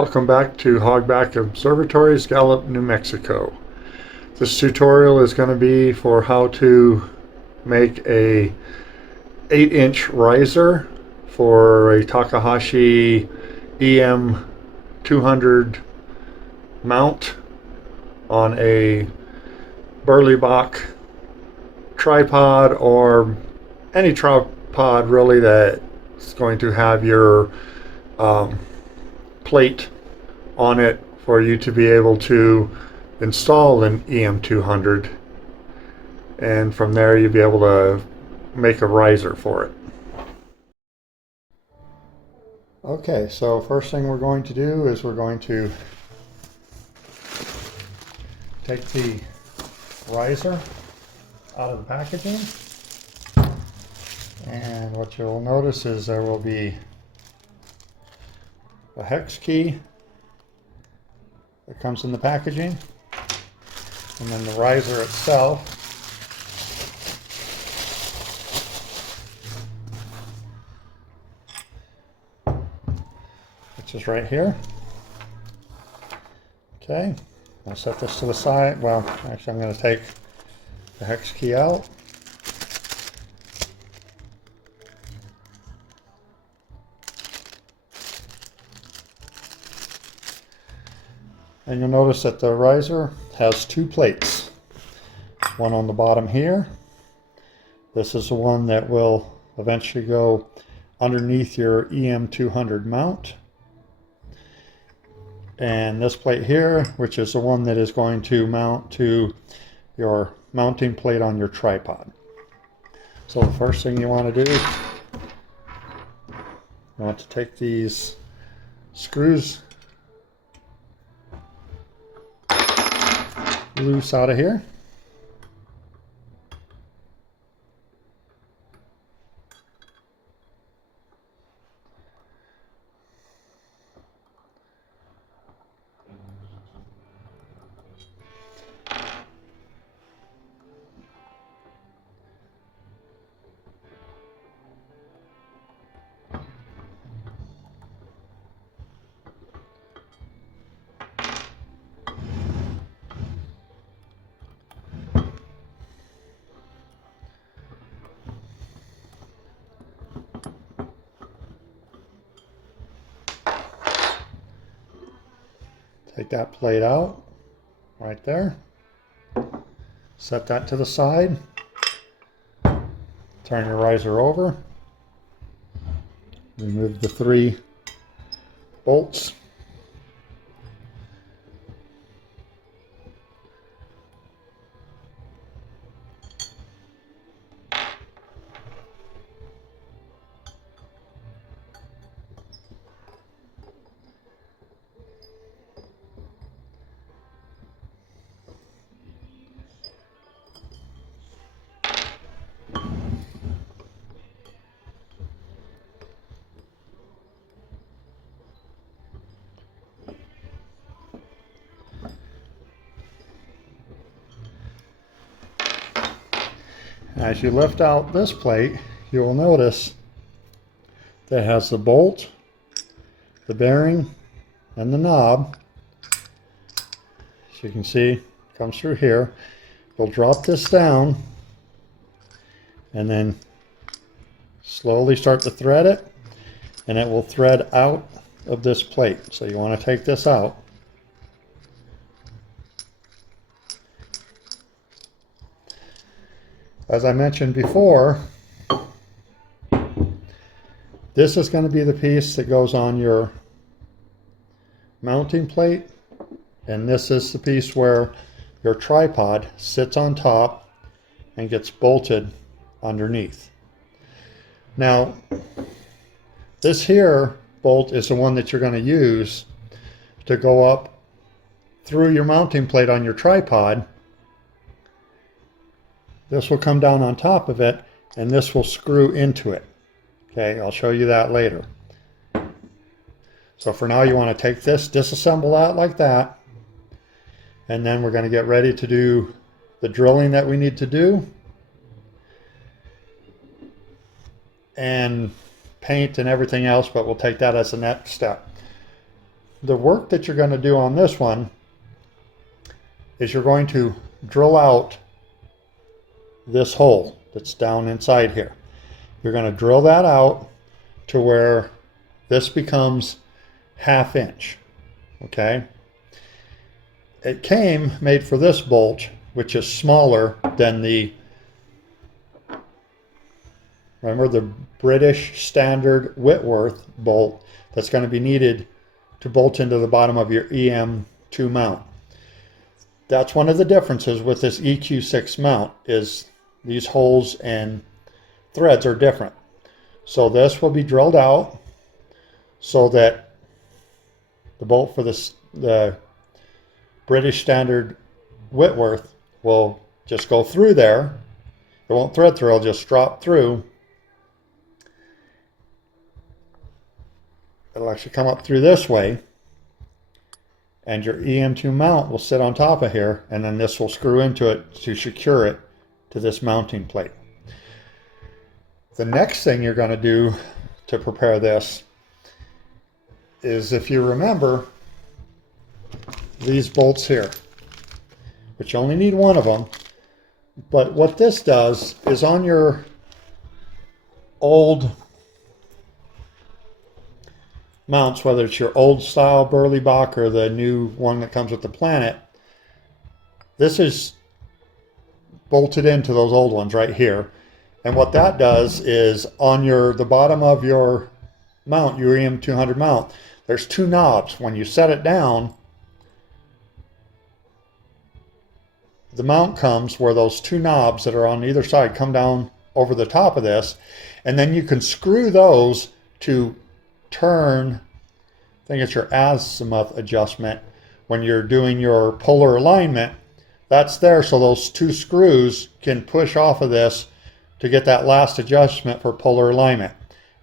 Welcome back to Hogback Observatory, Gallup, New Mexico. This tutorial is going to be for how to make a 8-inch riser for a Takahashi EM-200 mount on a burley-box tripod, or any tripod really that's going to have your plate on it for you to be able to install an EM-200, and from there you'll be able to make a riser for it. Okay, so first thing we're going to do is we're going to take the riser out of the packaging, and what you'll notice is there will be a hex key that comes in the packaging, and then the riser itself, which is right here. Okay, I'll set this to the side. Well, actually I'm going to take the hex key out. And you'll notice that the riser has two plates. One on the bottom here. This is the one that will eventually go underneath your EM-200 mount. And this plate here, which is the one that is going to mount to your mounting plate on your tripod. So the first thing you want to do is you want to take these screws loose out of here. Take that plate out right there. Set that to the side. Turn your riser over. Remove the 3 bolts. As you lift out this plate, you will notice that it has the bolt, the bearing, and the knob. As you can see, it comes through here. You'll drop this down and then slowly start to thread it, and it will thread out of this plate. So you want to take this out. As I mentioned before, this is going to be the piece that goes on your mounting plate, and this is the piece where your tripod sits on top and gets bolted underneath. Now, this here bolt is the one that you're going to use to go up through your mounting plate on your tripod. This will come down on top of it, and this will screw into it. Okay, I'll show you that later. So for now, you want to take this, disassemble that like that, and then we're going to get ready to do the drilling that we need to do, and paint and everything else, but we'll take that as the next step. the work that you're going to do on this one is you're going to drill out this hole that's down inside here. You're going to drill that out to where this becomes 1/2 inch. Okay? It came made for this bolt, which is smaller than the, remember, the British standard Whitworth bolt that's going to be needed to bolt into the bottom of your EM-2 mount. That's one of the differences with this EQ6 mount, is these holes and threads are different. So this will be drilled out so that the bolt for the British standard Whitworth will just go through there. It won't thread through, it'll just drop through. It'll actually come up through this way, and your EM-2 mount will sit on top of here, and then this will screw into it to secure it to this mounting plate. The next thing you're going to do to prepare this is, if you remember, these bolts here, which you only need one of them, but what this does is on your old mounts, whether it's your old style Burley Bach or the new one that comes with the Planet, this is bolted into those old ones right here. And what that does is on the bottom of your mount, your EM-200 mount, there's 2 knobs. When you set it down, the mount comes where those 2 knobs that are on either side come down over the top of this, and then you can screw those to turn, I think it's your azimuth adjustment, when you're doing your polar alignment. That's there so those 2 screws can push off of this to get that last adjustment for polar alignment.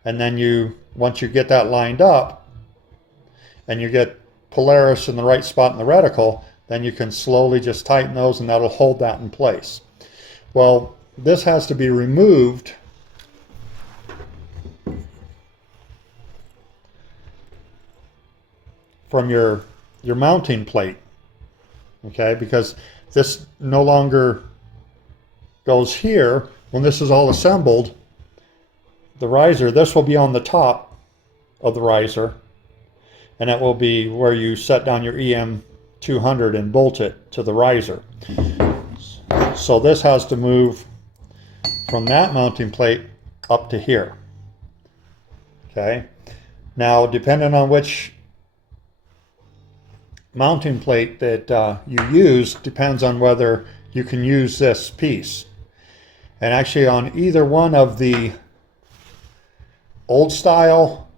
And then once you get that lined up and you get Polaris in the right spot in the reticle, then you can slowly just tighten those, and that'll hold that in place. Well, this has to be removed from your mounting plate, okay, because this no longer goes here. When this is all assembled, the riser, this will be on the top of the riser, and that will be where you set down your EM-200 and bolt it to the riser. So this has to move from that mounting plate up to here. Okay, now depending on which mounting plate that you use depends on whether you can use this piece. And actually on either one of the old style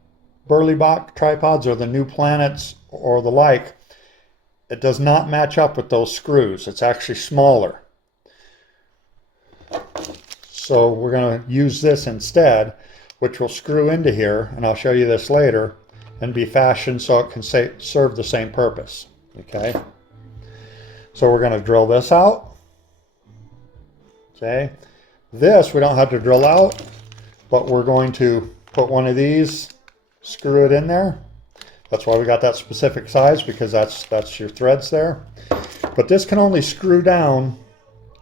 Burley Bach tripods or the new Planets or the like, it does not match up with those screws. It's actually smaller. So we're going to use this instead, which will screw into here, and I'll show you this later, and be fashioned so it can serve the same purpose. Okay, so we're going to drill this out. Okay, this we don't have to drill out, but we're going to put one of these, screw it in there. That's why we got that specific size, because that's your threads there. But this can only screw down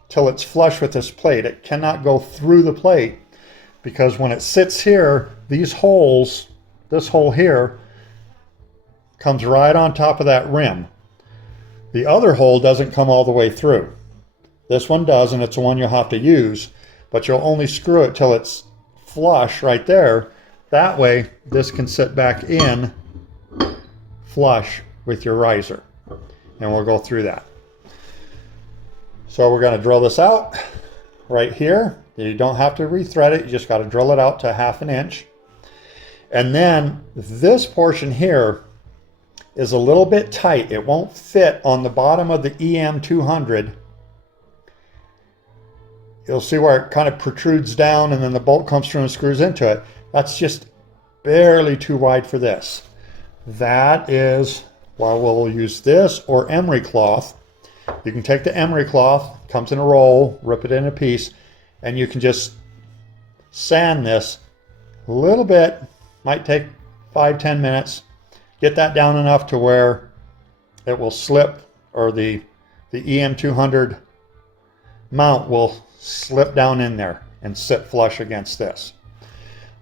till it's flush with this plate. It cannot go through the plate, because when it sits here, these holes, this hole here, comes right on top of that rim. The other hole doesn't come all the way through. This one does, and it's the one you'll have to use, but you'll only screw it till it's flush right there. That way, this can sit back in flush with your riser, and we'll go through that. So we're going to drill this out right here. You don't have to rethread it, you just got to drill it out to 1/2 inch. And then this portion here is a little bit tight. It won't fit on the bottom of the EM-200. You'll see where it kind of protrudes down and then the bolt comes through and screws into it. That's just barely too wide for this. That is why we'll use this or emery cloth. You can take the emery cloth, comes in a roll, rip it in a piece, and you can just sand this a little bit. Might take 5-10 minutes. get that down enough to where it will slip, or the EM-200 mount will slip down in there and sit flush against this.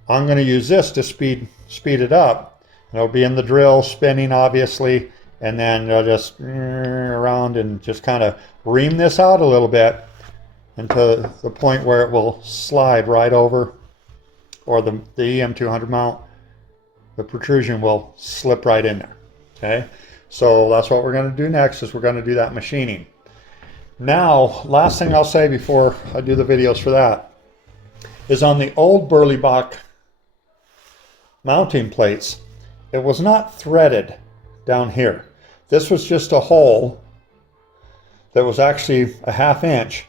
I'm going to use this to speed it up. It'll be in the drill spinning, obviously, and then I'll just around and just kind of ream this out a little bit until the point where it will slide right over, or the EM-200 mount, the protrusion will slip right in there. Okay, so that's what we're going to do next, is we're going to do that machining. Now, last thing I'll say before I do the videos for that is on the old Burley Bach mounting plates, it was not threaded down here. This was just a hole that was actually a 1/2 inch,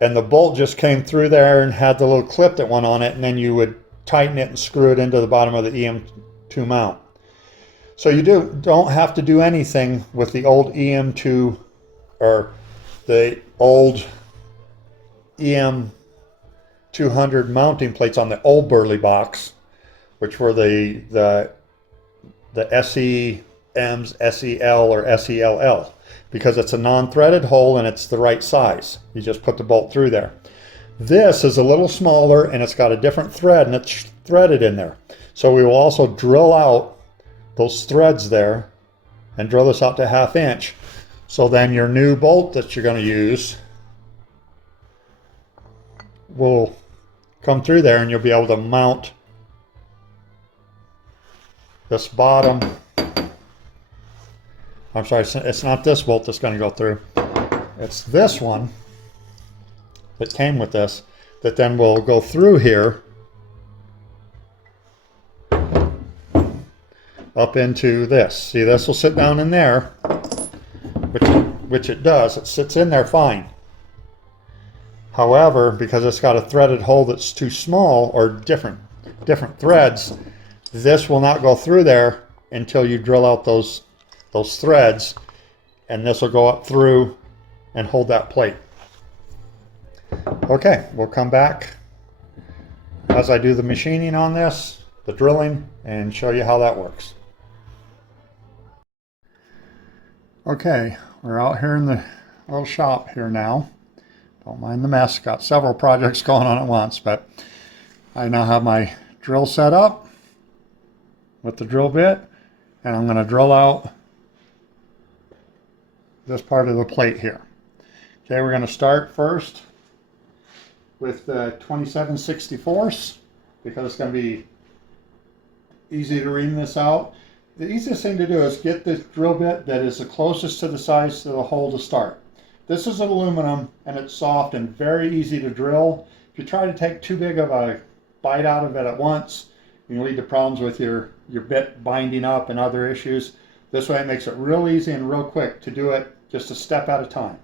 and the bolt just came through there and had the little clip that went on it, and then you would tighten it and screw it into the bottom of the EM2 mount. So you don't have to do anything with the old EM2 or the old EM-200 mounting plates on the old Burley Bachs, which were the SEMs, SEL, or SELL, because it's a non-threaded hole and it's the right size. You just put the bolt through there. This is a little smaller and it's got a different thread, and it's threaded in there. So we will also drill out those threads there and drill this out to 1/2 inch. So then your new bolt that you're going to use will come through there, and you'll be able to mount this bottom. I'm sorry, it's not this bolt that's going to go through. It's this one that came with this that then will go through here up into this. See, this will sit down in there, which it does. It sits in there fine. However, because it's got a threaded hole that's too small, or different threads, this will not go through there until you drill out those threads, and this will go up through and hold that plate. Okay, we'll come back as I do the machining on this, the drilling, and show you how that works. Okay, we're out here in the little shop here now. Don't mind the mess, got several projects going on at once, but I now have my drill set up with the drill bit, and I'm going to drill out this part of the plate here. Okay, we're going to start first with the 27/64, because it's going to be easy to ream this out. The easiest thing to do is get the drill bit that is the closest to the size of the hole to start. This is aluminum and it's soft and very easy to drill. If you try to take too big of a bite out of it at once, you can lead to problems with your bit binding up and other issues. This way it makes it real easy and real quick to do it just a step at a time.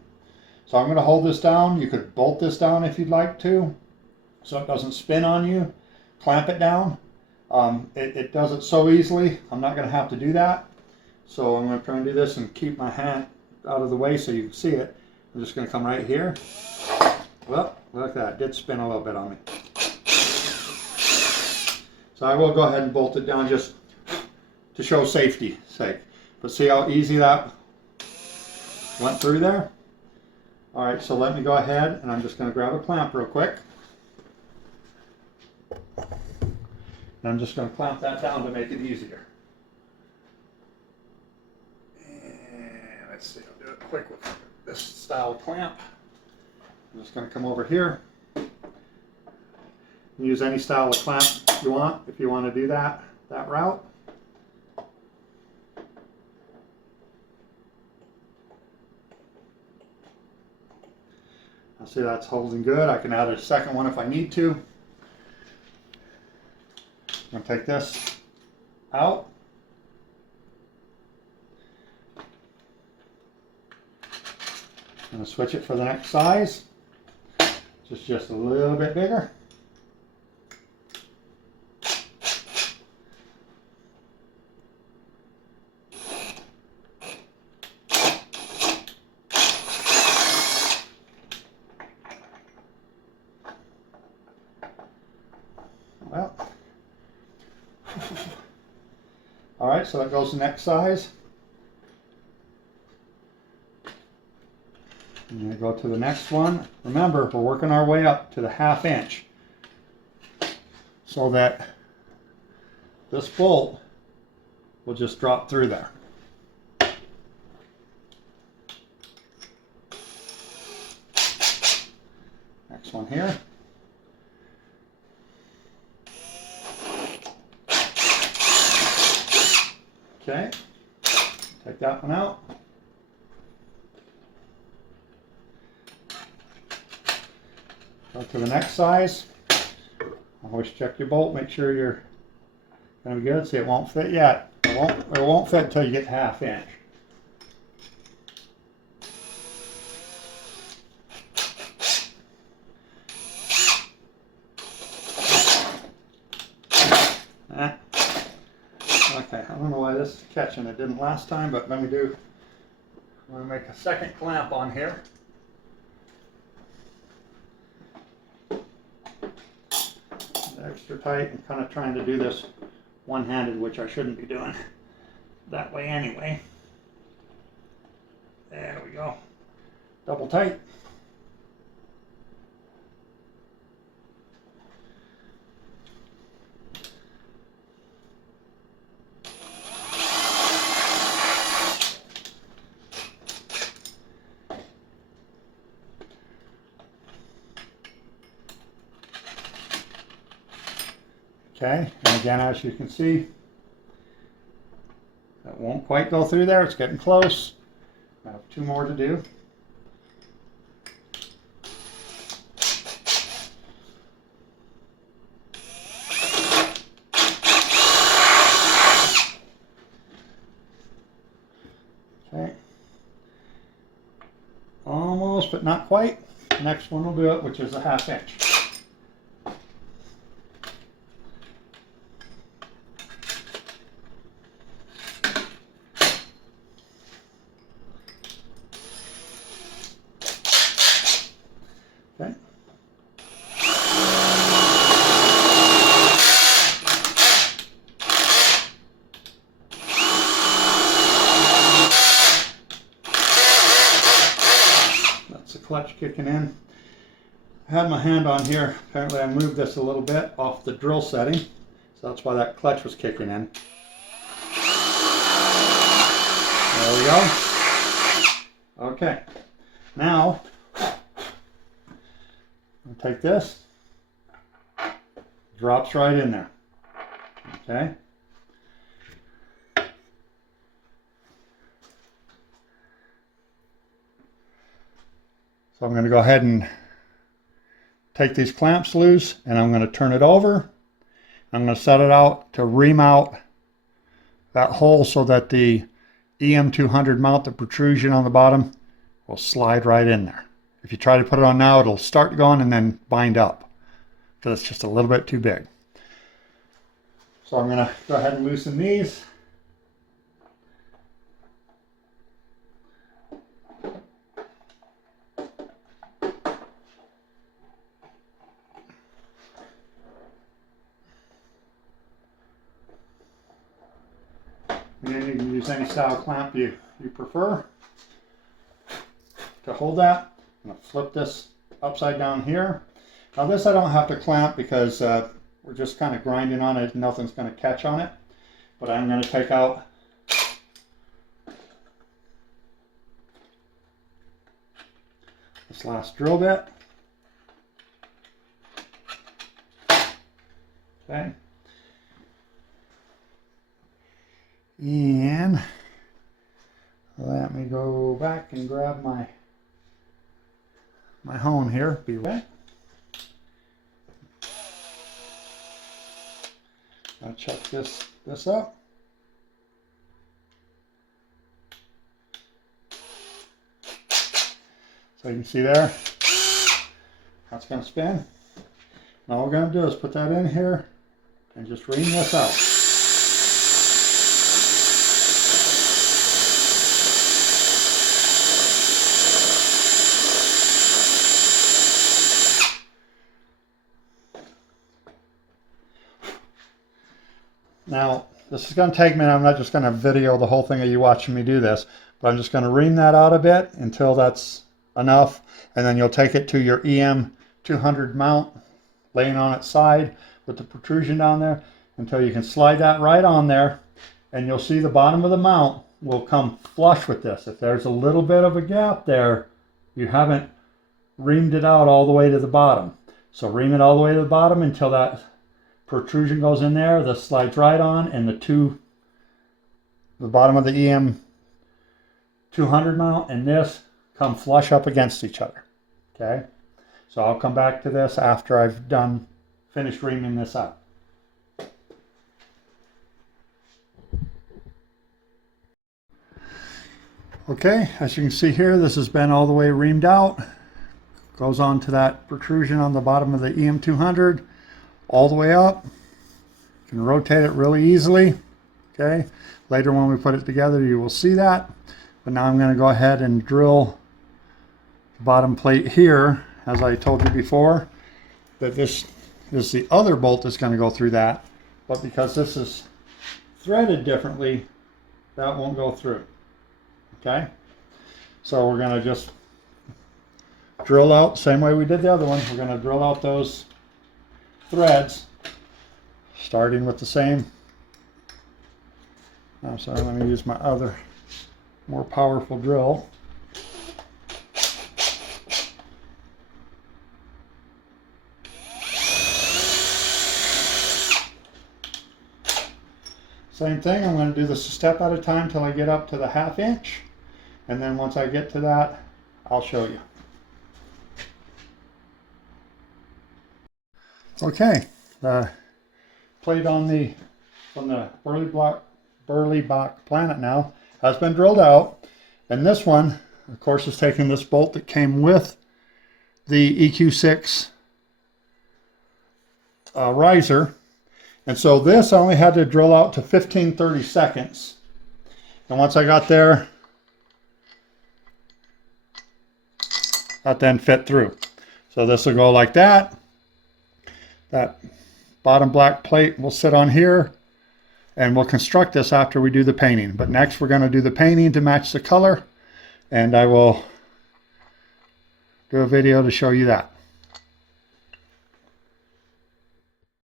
So I'm going to hold this down. You could bolt this down if you'd like to, so it doesn't spin on you. Clamp it down. It does it so easily, I'm not going to have to do that. So I'm going to try and do this and keep my hand out of the way so you can see it. I'm just going to come right here. Well, look at that, it did spin a little bit on me. So I will go ahead and bolt it down just to show safety's sake. But see how easy that went through there? Alright, so let me go ahead and I'm just going to grab a clamp real quick. And I'm just going to clamp that down to make it easier. And let's see, I'll do it quick with this style clamp. I'm just going to come over here. Use any style of clamp you want if you want to do that route. I see that's holding good. I can add a second one if I need to. I'm going to take this out. I'm going to switch it for the next size. Just a little bit bigger. Well, all right, so that goes the next size. And then go to the next one. Remember, we're working our way up to the 1/2 inch so that this bolt will just drop through there. Next one here. Okay, take that one out. Go to the next size. Always check your bolt, make sure you're going to be good. See, it won't fit yet. It won't fit until you get 1/2 inch. Okay, I don't know why this is catching. It didn't last time, but let me do. I'm going to make a second clamp on here. Extra tight, and kind of trying to do this one-handed, which I shouldn't be doing that way anyway. There we go. Double tight. Okay, and again, as you can see, that won't quite go through there. It's getting close. I have 2 more to do. Okay, almost, but not quite. Next one will do it, which is a 1/2 inch. Okay. That's the clutch kicking in. I had my hand on here. Apparently I moved this a little bit off the drill setting, so that's why that clutch was kicking in. There we go. Okay. Now, I'll take this, drops right in there. Okay. So I'm going to go ahead and take these clamps loose, and I'm going to turn it over. I'm going to set it out to remount that hole so that the EM-200 mount, the protrusion on the bottom, will slide right in there. If you try to put it on now, it'll start going and then bind up because it's just a little bit too big. So I'm going to go ahead and loosen these. And you can use any style clamp you prefer to hold that. I'm going to flip this upside down here. Now this I don't have to clamp because we're just kind of grinding on it. Nothing's going to catch on it. But I'm going to take out this last drill bit. Okay. And let me go back and grab my hone here. Be right. I'll check this up. So you can see there, that's going to spin. Now all we're going to do is put that in here and just ream this out. Now, this is going to take me, and I'm not just going to video the whole thing of you watching me do this, but I'm just going to ream that out a bit until that's enough, and then you'll take it to your EM-200 mount, laying on its side with the protrusion down there, until you can slide that right on there, and you'll see the bottom of the mount will come flush with this. If there's a little bit of a gap there, you haven't reamed it out all the way to the bottom. So ream it all the way to the bottom until that protrusion goes in there. This slides right on, and the bottom of the EM-200 mount and this come flush up against each other. Okay, so I'll come back to this after I've finished reaming this out. Okay, as you can see here, this has been all the way reamed out. Goes on to that protrusion on the bottom of the EM-200, all the way up. You can rotate it really easily. Okay, later when we put it together, you will see that. But now I'm going to go ahead and drill the bottom plate here, as I told you before, that this is the other bolt that's going to go through that. But because this is threaded differently, that won't go through. Okay, so we're going to just drill out, same way we did the other one, we're going to drill out those threads, starting with the same. I'm sorry, let me use my other more powerful drill. Same thing, I'm going to do this a step at a time till I get up to the 1/2 inch. And then once I get to that, I'll show you. Okay, the plate from the Burley Bach Planet now has been drilled out. And this one, of course, is taking this bolt that came with the EQ6 riser. And so this I only had to drill out to 15-30 seconds. And once I got there, that then fit through. So this will go like that. That bottom black plate will sit on here, and we'll construct this after we do the painting. But next we're going to do the painting to match the color, and I will do a video to show you that.